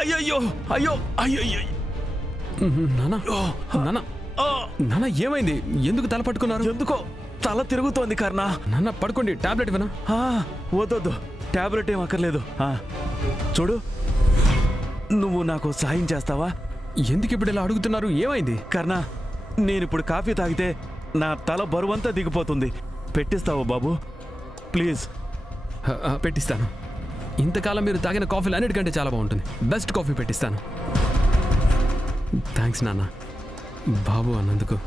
అయ్యయ్యో అయ్యో అయ్యయ్యో నాన్న నాన్న నాన్న ఏమైంది? ఎందుకు తల పట్టుకున్నారు? ఎందుకో తల తిరుగుతోంది కర్ణ. నాన్న పడుకోండి, టాబ్లెట్ ఇవ్వనా? వద్దొద్దు, టాబ్లెట్ ఏం అక్కర్లేదు. చూడు, నువ్వు నాకు సాయం చేస్తావా? ఎందుకు ఇప్పుడు ఇలా అడుగుతున్నారు? ఏమైంది? కర్ణ, నేనిప్పుడు కాఫీ తాగితే నా తల బరువంతా దిగిపోతుంది. పెట్టిస్తావా బాబు ప్లీజ్? పెట్టిస్తాను. ఇంతకాలం మీరు తాగిన కాఫీలు అన్నిటికంటే చాలా బాగుంటుంది. బెస్ట్ కాఫీ పెట్టిస్తాను. థ్యాంక్స్ నాన్న, బాబు అన్నందుకు.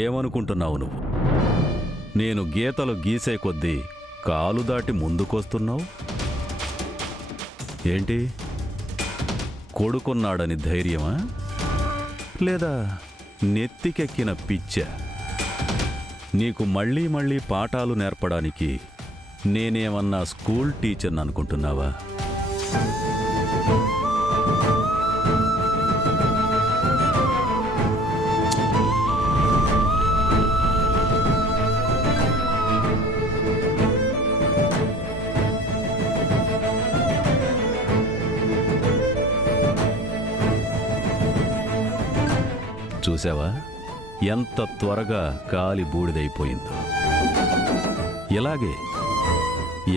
ఏమనుకుంటున్నావు నువ్వు? నేను గీతలు గీసే కొద్దీ కాలు దాటి ముందుకొస్తున్నావు ఏంటి? కొడుకున్నాడని ధైర్యమా, లేదా నెత్తికెక్కిన పిచ్చా? నీకు మళ్ళీ మళ్ళీ పాఠాలు నేర్పడానికి నేనేమన్నా స్కూల్ టీచర్ని అనుకుంటున్నావా? చూసావా ఎంత త్వరగా కాలి బూడిదైపోయిందో?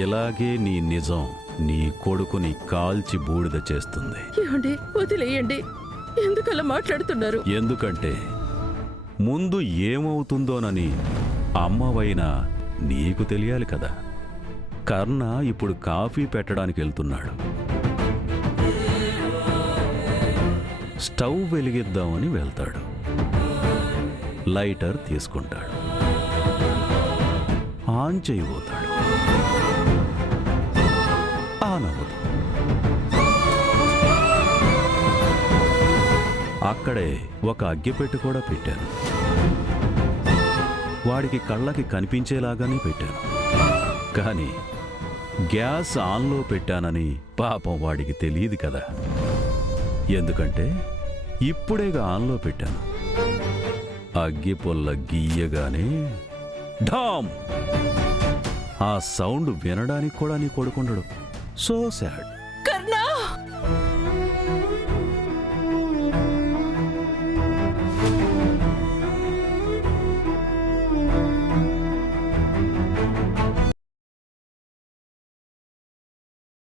ఇలాగే నీ నిజం నీ కొడుకుని కాల్చి బూడిద చేస్తుంది. వదిలేయండి, ఎందుకలా మాట్లాడుతున్నారు? ఎందుకంటే ముందు ఏమవుతుందోనని అమ్మవైనా నీకు తెలియాలి కదా. కర్ణ ఇప్పుడు కాఫీ పెట్టడానికి వెళ్తున్నాడు. స్టవ్ వెలిగిద్దామని వెళ్తాడు. లైటర్ తీసుకుంటాడు, ఆన్ చేయబోతాడు. ఆన్ అవ్వదు. అక్కడే ఒక అగ్గిపెట్టె కూడా పెట్టాను. వాడికి కళ్ళకి కనిపించేలాగానే పెట్టాను. కానీ గ్యాస్ ఆన్లో పెట్టానని పాపం వాడికి తెలియదు కదా. ఎందుకంటే ఇప్పుడేగా ఆన్లో పెట్టాను. అగ్గి పొల్ల గీయగానే ఢామ్! ఆ సౌండ్ వినడానికి కూడా నీ కొడుకుండడు. So sad. కర్ణ!